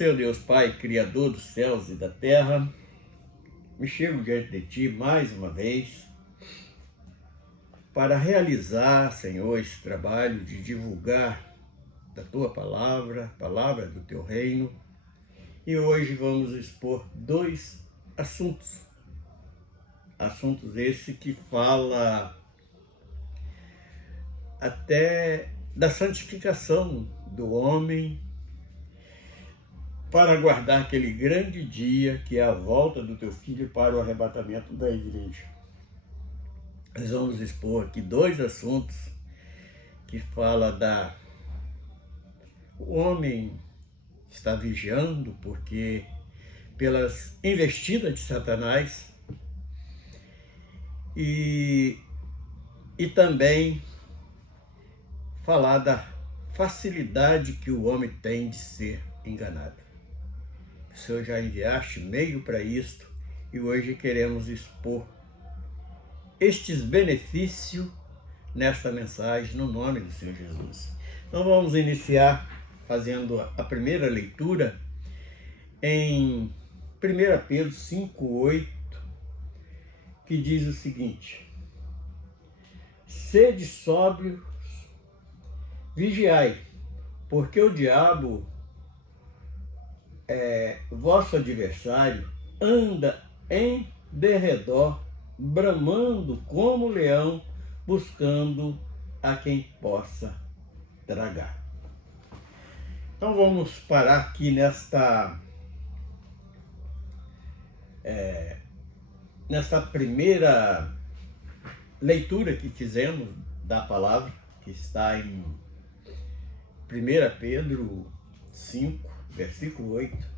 Seu Deus Pai, Criador dos céus e da terra, me chego diante de Ti mais uma vez para realizar, Senhor, esse trabalho de divulgar da Tua palavra, palavra do Teu reino. E hoje vamos expor dois assuntos. Assuntos esse que fala até da santificação do homem para aguardar aquele grande dia que é a volta do Teu Filho para o arrebatamento da igreja. Nós vamos expor aqui dois assuntos que fala o homem está vigiando porque pelas investidas de Satanás e também falar da facilidade que o homem tem de ser enganado. O Senhor já enviaste meio para isto e hoje queremos expor estes benefícios nesta mensagem no nome do Senhor Jesus. Então vamos iniciar fazendo a primeira leitura em 1 Pedro 5,8, que diz o seguinte: sede sóbrios, vigiai, porque o diabo, vosso adversário, anda em derredor, bramando como leão, buscando a quem possa tragar. Então vamos parar aqui nesta primeira leitura que fizemos da palavra, que está em 1 Pedro 5, versículo 8,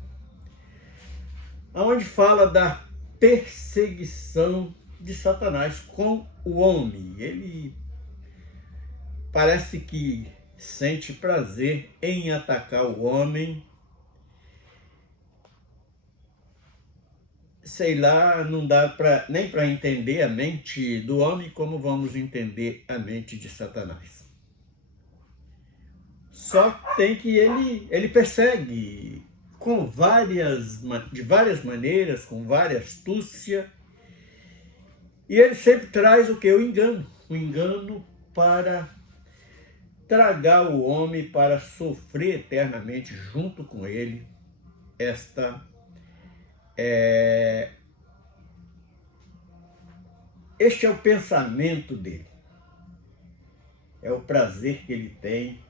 onde fala da perseguição de Satanás com o homem. Ele parece que sente prazer em atacar o homem. Sei lá, não dá nem para entender a mente do homem como vamos entender a mente de Satanás. Só tem que ele persegue de várias maneiras, com várias astúcia, e ele sempre traz o que? O engano para tragar o homem, para sofrer eternamente junto com ele este é o pensamento dele, é o prazer que ele tem.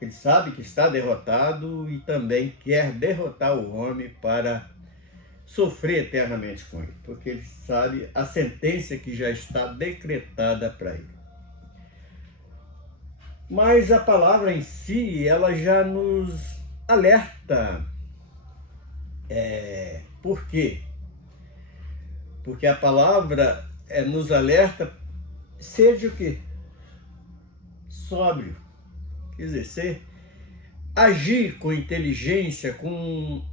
Ele sabe que está derrotado e também quer derrotar o homem para sofrer eternamente com ele, porque ele sabe a sentença que já está decretada para ele. Mas a palavra em si, ela já nos alerta. Por quê? Porque a palavra nos alerta, seja o quê? Sóbrio. Quer dizer, agir com inteligência, com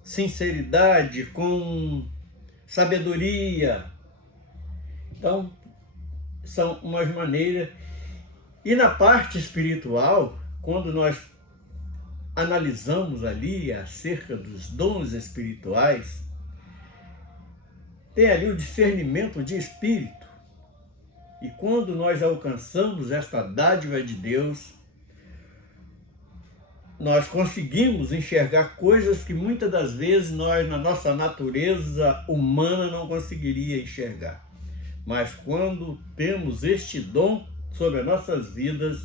sinceridade, com sabedoria. Então, são umas maneiras. E na parte espiritual, quando nós analisamos ali acerca dos dons espirituais, tem ali o discernimento de espírito. E quando nós alcançamos esta dádiva de Deus, nós conseguimos enxergar coisas que muitas das vezes nós, na nossa natureza humana, não conseguiria enxergar. Mas quando temos este dom sobre as nossas vidas,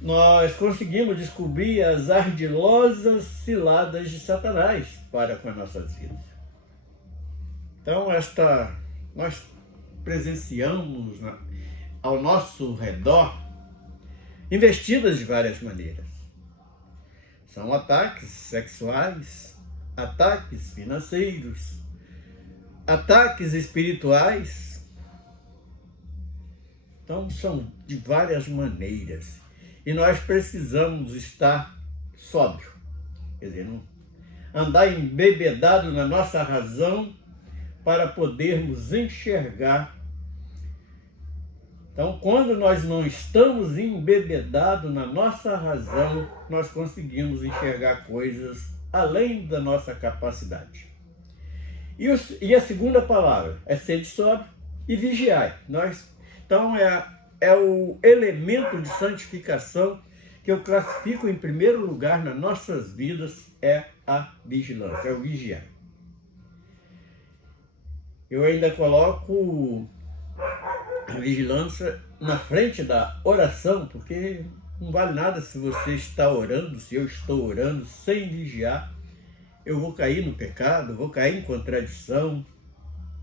nós conseguimos descobrir as ardilosas ciladas de Satanás para com as nossas vidas. Então, nós presenciamos ao nosso redor investidas de várias maneiras. São ataques sexuais, ataques financeiros, ataques espirituais. Então, são de várias maneiras. E nós precisamos estar sóbrio. Quer dizer, não andar embebedado na nossa razão para podermos enxergar Então, quando nós não estamos embebedados na nossa razão, nós conseguimos enxergar coisas além da nossa capacidade. E a segunda palavra é sede sóbrio e vigiai. Então, é o elemento de santificação que eu classifico em primeiro lugar nas nossas vidas, é a vigilância, é o vigiar. Eu ainda coloco a vigilância na frente da oração, porque não vale nada se você está orando, se eu estou orando sem vigiar, eu vou cair no pecado, vou cair em contradição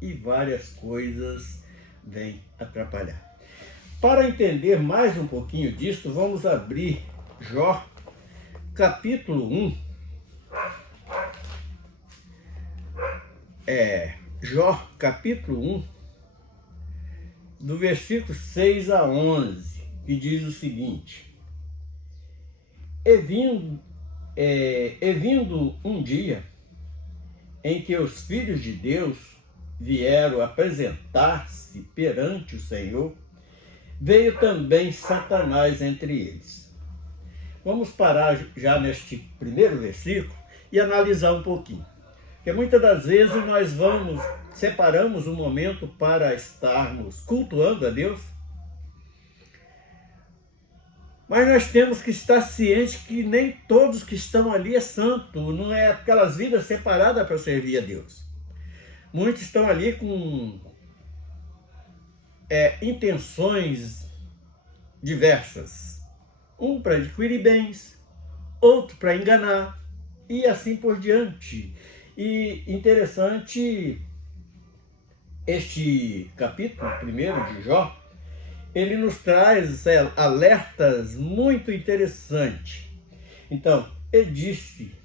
e várias coisas vêm atrapalhar. Para entender mais um pouquinho disso, vamos abrir Jó, capítulo 1. Jó, capítulo 1, do versículo 6 a 11, que diz o seguinte: E vindo um dia em que os filhos de Deus vieram apresentar-se perante o Senhor, veio também Satanás entre eles. Vamos parar já neste primeiro versículo e analisar um pouquinho. Porque muitas das vezes nós separamos um momento para estarmos cultuando a Deus, mas nós temos que estar cientes que nem todos que estão ali é santo, não é aquelas vidas separadas para servir a Deus. Muitos estão ali com intenções diversas. Um para adquirir bens, outro para enganar, e assim por diante. E interessante, este capítulo 1 de Jó, ele nos traz alertas muito interessantes. Então, ele disse,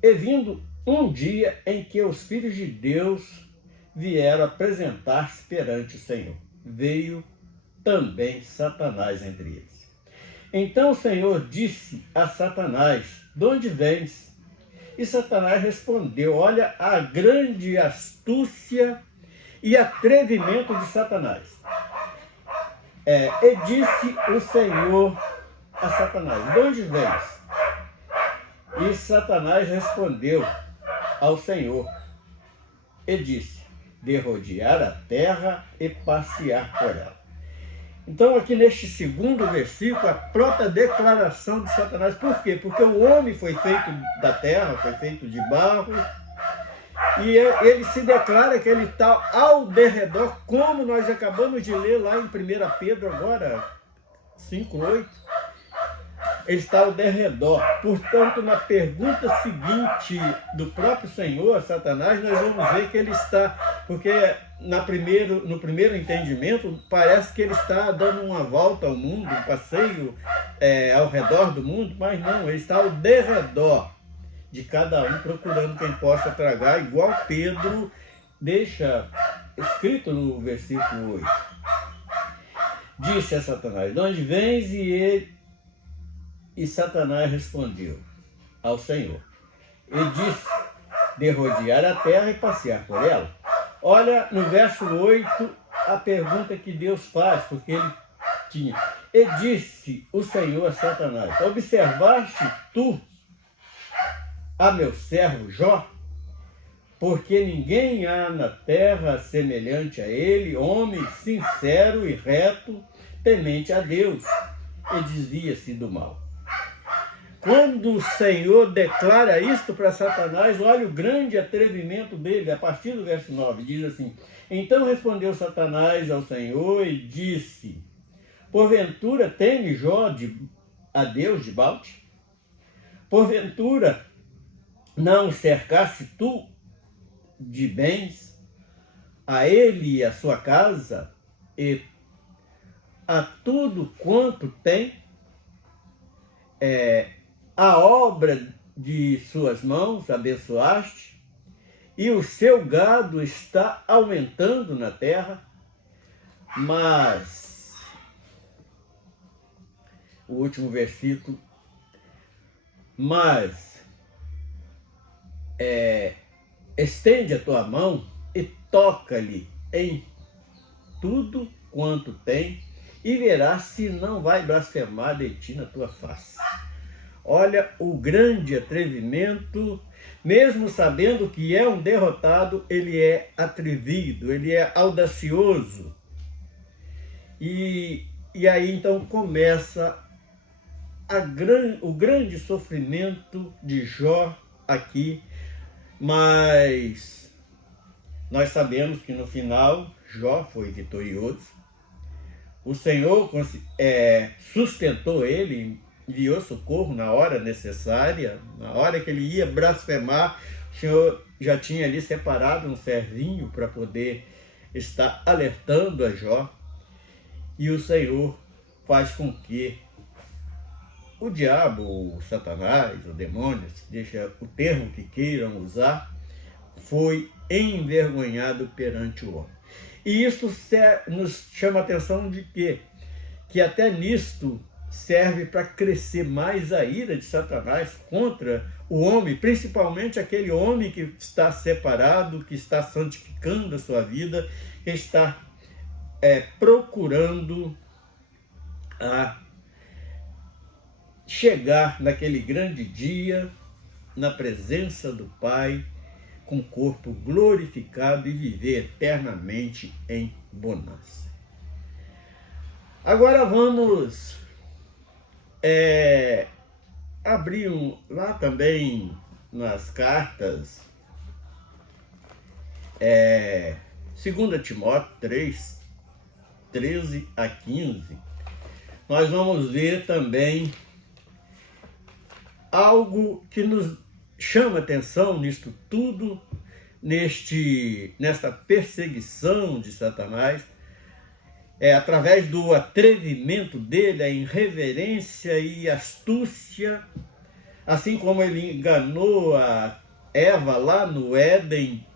e vindo um dia em que os filhos de Deus vieram apresentar-se perante o Senhor, veio também Satanás entre eles. Então o Senhor disse a Satanás: de onde vens? E Satanás respondeu: olha a grande astúcia e atrevimento de Satanás. E disse o Senhor a Satanás: de onde vens? E Satanás respondeu ao Senhor e disse: de rodear a terra e passear por ela. Então, aqui neste segundo versículo, a própria declaração de Satanás. Por quê? Porque o homem foi feito da terra, foi feito de barro, e ele se declara que ele está ao derredor, como nós acabamos de ler lá em 1 Pedro agora, 5:8. Ele está ao derredor. Portanto, na pergunta seguinte do próprio Senhor a Satanás, nós vamos ver que ele está, porque no primeiro entendimento, parece que ele está dando uma volta ao mundo, um passeio ao redor do mundo, mas não, ele está ao derredor de cada um, procurando quem possa tragar, igual Pedro deixa escrito no versículo 8. Disse a Satanás: de onde vens? E Satanás respondeu ao Senhor e disse: de rodear a terra e passear por ela. Olha no verso 8 a pergunta que Deus faz, porque ele tinha: e disse o Senhor a Satanás: observaste tu a meu servo Jó? Porque ninguém há na terra semelhante a ele, homem sincero e reto, temente a Deus, e desvia-se do mal. Quando o Senhor declara isto para Satanás, olha o grande atrevimento dele, a partir do verso 9, diz assim: então respondeu Satanás ao Senhor e disse: porventura teme Jó a Deus de balde? Porventura não o cercasse tu de bens a ele e a sua casa, e a tudo quanto tem, a obra de suas mãos abençoaste, e o seu gado está aumentando na terra? Mas, o último versículo, mas estende a tua mão e toca-lhe em tudo quanto tem, e verás se não vai blasfemar de ti na tua face. Olha o grande atrevimento, mesmo sabendo que é um derrotado, ele é atrevido, ele é audacioso. E aí então começa o grande sofrimento de Jó aqui, mas nós sabemos que no final Jó foi vitorioso. O Senhor sustentou ele, enviou socorro na hora necessária, na hora que ele ia blasfemar. O Senhor já tinha ali separado um servinho para poder estar alertando a Jó. E o Senhor faz com que o diabo, o Satanás, o demônio, deixa o termo que queiram usar, foi envergonhado perante o homem. E isso nos chama a atenção de quê? Que até nisto serve para crescer mais a ira de Satanás contra o homem, principalmente aquele homem que está separado, que está santificando a sua vida, que está procurando a chegar naquele grande dia, na presença do Pai, com o corpo glorificado e viver eternamente em bonança. Agora vamos abrir lá também nas cartas, 2 Timóteo 3, 13 a 15, nós vamos ver também algo que nos chama atenção nisto tudo, nesta perseguição de Satanás, através do atrevimento dele, a irreverência e astúcia, assim como ele enganou a Eva lá no Éden,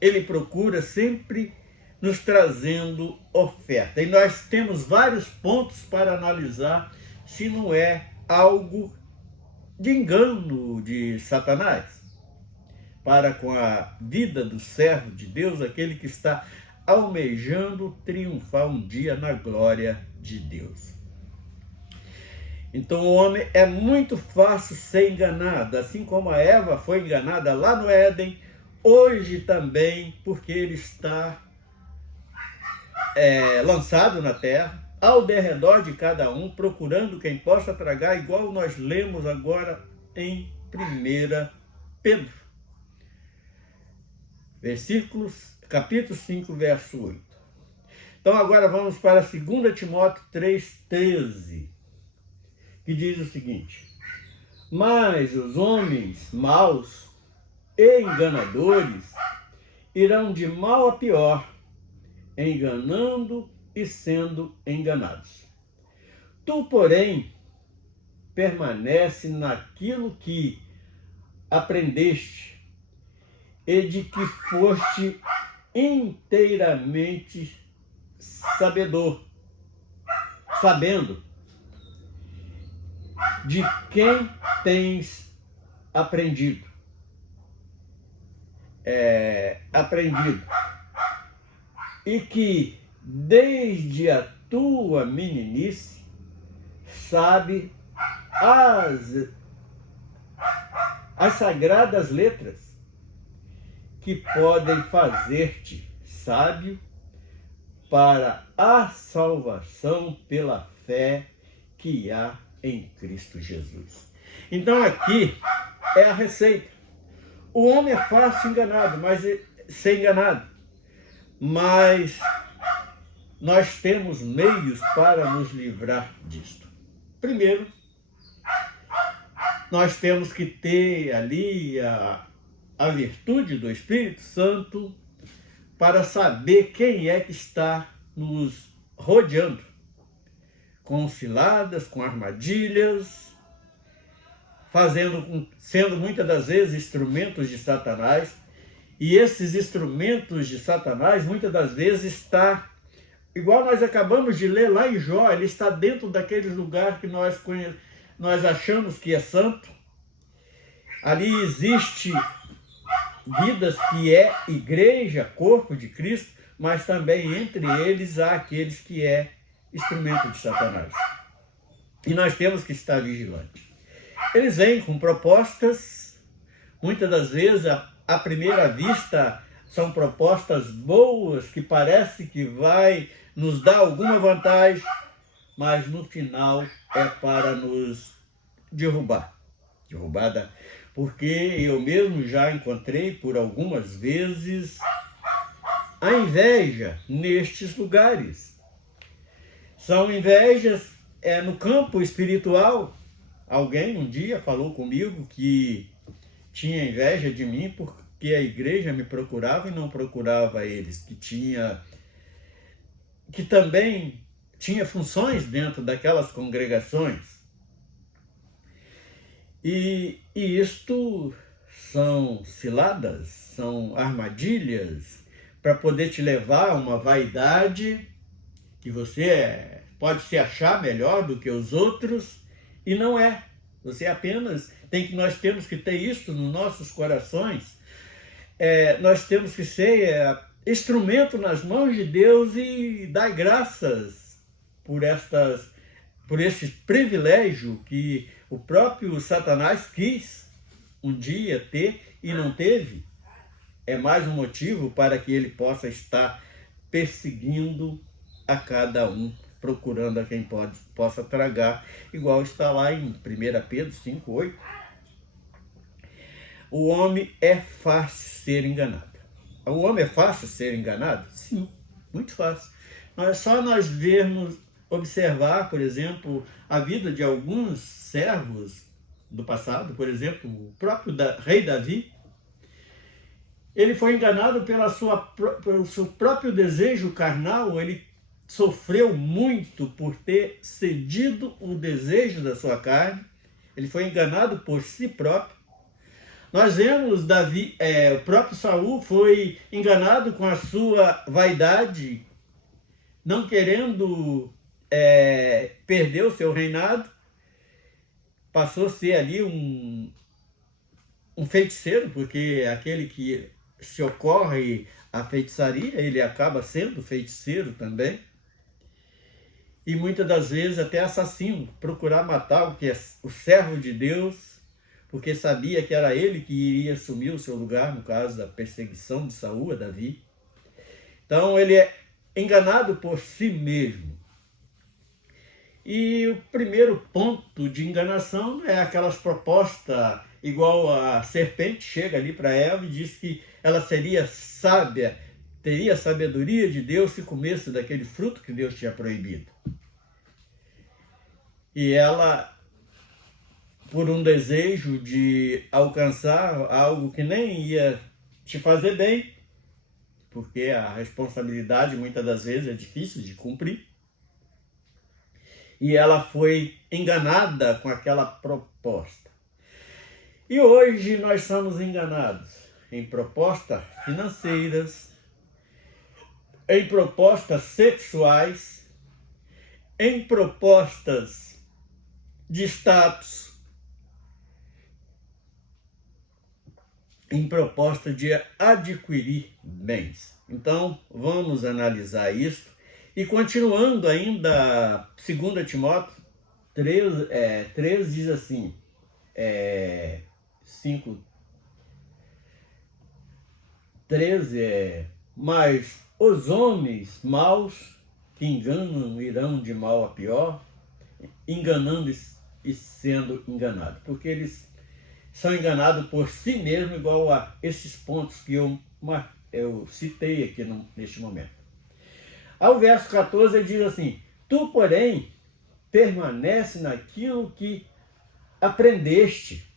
ele procura sempre nos trazendo oferta. E nós temos vários pontos para analisar se não é algo de engano de Satanás para com a vida do servo de Deus, aquele que está almejando triunfar um dia na glória de Deus. Então o homem é muito fácil ser enganado, assim como a Eva foi enganada lá no Éden, hoje também, porque ele está lançado na terra, ao derredor de cada um, procurando quem possa tragar, igual nós lemos agora em 1 Pedro, capítulo 5, verso 8. Então agora vamos para 2 Timóteo 3,13, que diz o seguinte: mas os homens maus e enganadores irão de mal a pior, enganando e sendo enganados. Tu, porém, permanece naquilo que aprendeste e de que foste inteiramente sabendo de quem tens aprendido. E que desde a tua meninice sabe as sagradas letras que podem fazer-te sábio para a salvação pela fé que há em Cristo Jesus. Então aqui é a receita. O homem é fácil ser enganado, mas nós temos meios para nos livrar disto. Primeiro, nós temos que ter ali a virtude do Espírito Santo para saber quem é que está nos rodeando, com ciladas, com armadilhas, sendo muitas das vezes instrumentos de Satanás. E esses instrumentos de Satanás, muitas das vezes, está, igual nós acabamos de ler lá em Jó, ele está dentro daqueles lugares que nós achamos que é santo. Ali existe vidas que é igreja, corpo de Cristo, mas também entre eles há aqueles que é instrumento de Satanás. E nós temos que estar vigilantes. Eles vêm com propostas, muitas das vezes, à primeira vista, são propostas boas, que parece que vai nos dar alguma vantagem, mas no final é para nos derrubar. Derrubada, porque eu mesmo já encontrei por algumas vezes a inveja nestes lugares. São invejas no campo espiritual. Alguém um dia falou comigo que tinha inveja de mim porque a igreja me procurava e não procurava eles, que também tinha funções dentro daquelas congregações. E isto são ciladas, são armadilhas para poder te levar a uma vaidade que você pode se achar melhor do que os outros e não é. Você apenas nós temos que ter isso nos nossos corações. Nós temos que ser instrumento nas mãos de Deus e dar graças por esse privilégio que o próprio Satanás quis um dia ter e não teve. É mais um motivo para que ele possa estar perseguindo a cada um, procurando a quem possa tragar, igual está lá em 1 Pedro 5,8. O homem é fácil ser enganado. O homem é fácil ser enganado? Sim, muito fácil. Mas só nós observar, por exemplo, a vida de alguns servos do passado, por exemplo, o próprio rei Davi. Ele foi enganado pelo seu próprio desejo carnal, ele sofreu muito por ter cedido o desejo da sua carne, ele foi enganado por si próprio. Nós vemos o próprio Saul foi enganado com a sua vaidade, não querendo perder o seu reinado, passou a ser ali um feiticeiro, porque aquele que se ocorre a feitiçaria, ele acaba sendo feiticeiro também. E muitas das vezes até assassino, procurar matar o servo de Deus, porque sabia que era ele que iria assumir o seu lugar, no caso da perseguição de Saul a Davi. Então ele é enganado por si mesmo. E o primeiro ponto de enganação é aquelas propostas, igual a serpente chega ali para Eva e diz que ela seria sábia, teria a sabedoria de Deus se comesse daquele fruto que Deus tinha proibido. E ela, por um desejo de alcançar algo que nem ia te fazer bem, porque a responsabilidade muitas das vezes é difícil de cumprir, e ela foi enganada com aquela proposta. E hoje nós somos enganados em propostas financeiras, em propostas sexuais, em propostas de status, em proposta de adquirir bens. Então, vamos analisar isso. E continuando ainda, 2 Timóteo 3 diz assim, 5:13, mas os homens maus que enganam irão de mal a pior, enganando e sendo enganados, porque eles são enganados por si mesmos, igual a esses pontos que eu citei aqui neste momento. Ao verso 14 ele diz assim, tu, porém, permanece naquilo que aprendeste,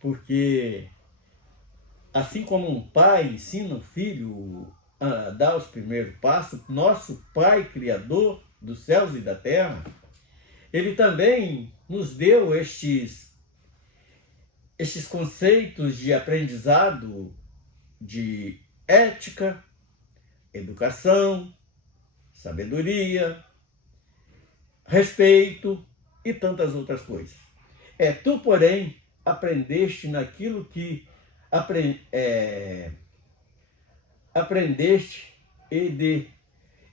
porque assim como um pai ensina o filho a dar os primeiros passos, nosso Pai Criador dos céus e da terra, ele também nos deu estes conceitos de aprendizado, de ética, educação, sabedoria, respeito e tantas outras coisas. Tu, porém, aprendeste naquilo que aprendeste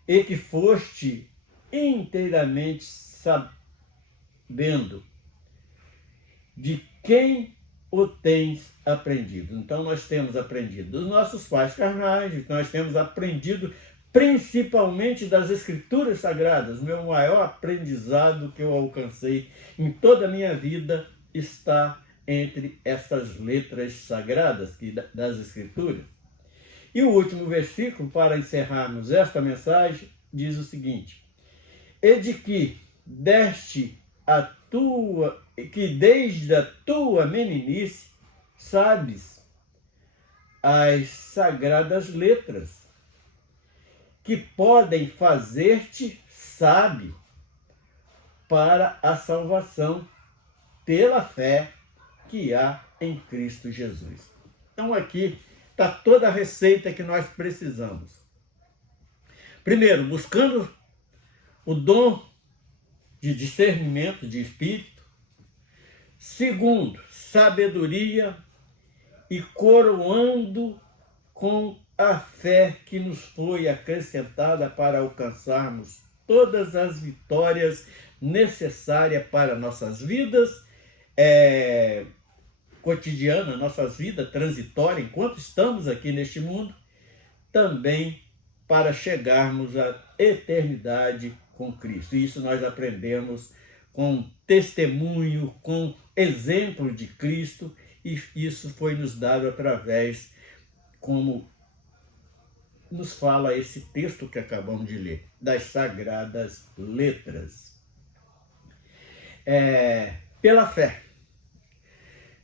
e que foste inteiramente sabendo de quem o tens aprendido. Então nós temos aprendido dos nossos pais carnais, nós temos aprendido principalmente das Escrituras Sagradas. O meu maior aprendizado que eu alcancei em toda a minha vida está entre essas letras sagradas das Escrituras. E o último versículo, para encerrarmos esta mensagem, diz o seguinte: e de que desde a tua meninice sabes as sagradas letras, que podem fazer-te sábio para a salvação pela fé que há em Cristo Jesus. Então aqui está toda a receita que nós precisamos. Primeiro, buscando o dom de discernimento de espírito. Segundo, sabedoria, e coroando com a fé que nos foi acrescentada para alcançarmos todas as vitórias necessárias para nossas vidas cotidianas, nossas vidas transitórias, enquanto estamos aqui neste mundo, também para chegarmos à eternidade com Cristo. Isso nós aprendemos com testemunho, com exemplo de Cristo, e isso foi nos dado através, como nos fala esse texto que acabamos de ler, das Sagradas Letras. Pela fé.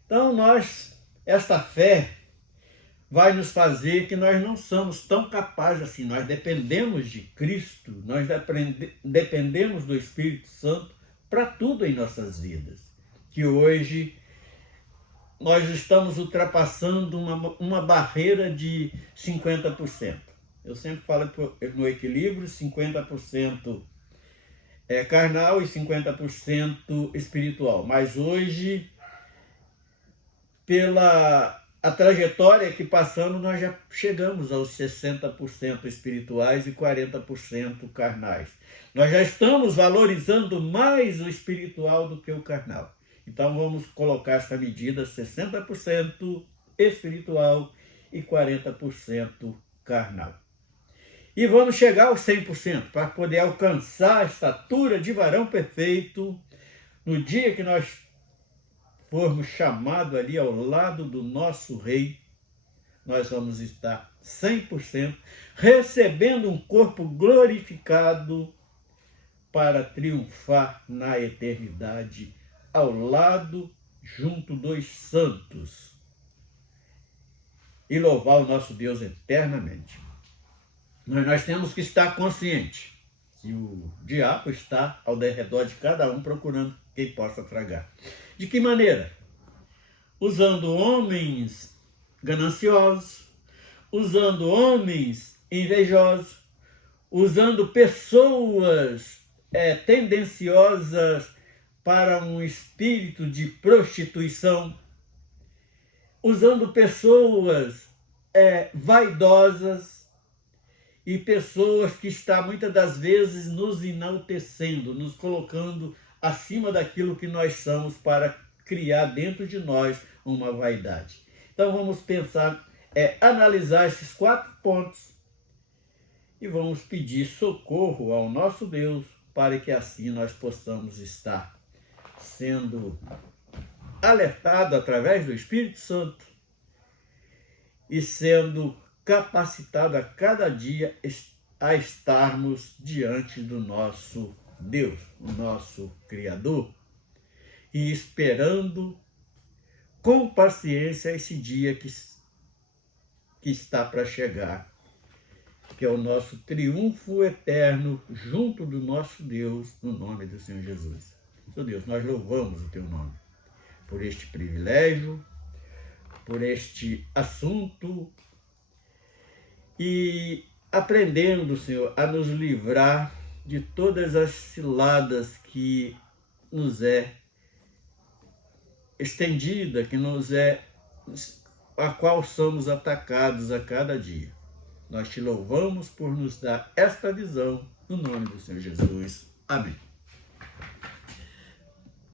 Então esta fé vai nos fazer que nós não somos tão capazes assim, nós dependemos de Cristo, nós dependemos do Espírito Santo para tudo em nossas vidas. Que hoje nós estamos ultrapassando uma barreira de 50%. Eu sempre falo no equilíbrio, 50% carnal e 50% espiritual. Mas hoje, pela a trajetória que passamos, nós já chegamos aos 60% espirituais e 40% carnais. Nós já estamos valorizando mais o espiritual do que o carnal. Então vamos colocar essa medida 60% espiritual e 40% carnal. E vamos chegar aos 100% para poder alcançar a estatura de varão perfeito no dia que nós formos chamados ali ao lado do nosso Rei. Nós vamos estar 100% recebendo um corpo glorificado para triunfar na eternidade ao lado, junto dos santos, e louvar o nosso Deus eternamente. Mas nós temos que estar conscientes que o diabo está ao redor de cada um procurando quem possa tragar. De que maneira? Usando homens gananciosos, usando homens invejosos, usando pessoas tendenciosas para um espírito de prostituição, usando pessoas vaidosas e pessoas que estão muitas das vezes nos enaltecendo, nos colocando acima daquilo que nós somos para criar dentro de nós uma vaidade. Então vamos pensar, analisar esses 4 pontos e vamos pedir socorro ao nosso Deus para que assim nós possamos estar sendo alertado através do Espírito Santo e sendo capacitado a cada dia a estarmos diante do nosso Deus, o nosso Criador, e esperando com paciência esse dia que está para chegar, que é o nosso triunfo eterno junto do nosso Deus, no nome do Senhor Jesus. Senhor Deus, nós louvamos o teu nome por este privilégio, por este assunto, e aprendendo, Senhor, a nos livrar de todas as ciladas que nos é estendida, que nos é a qual somos atacados a cada dia. Nós te louvamos por nos dar esta visão, no nome do Senhor Jesus. Amém.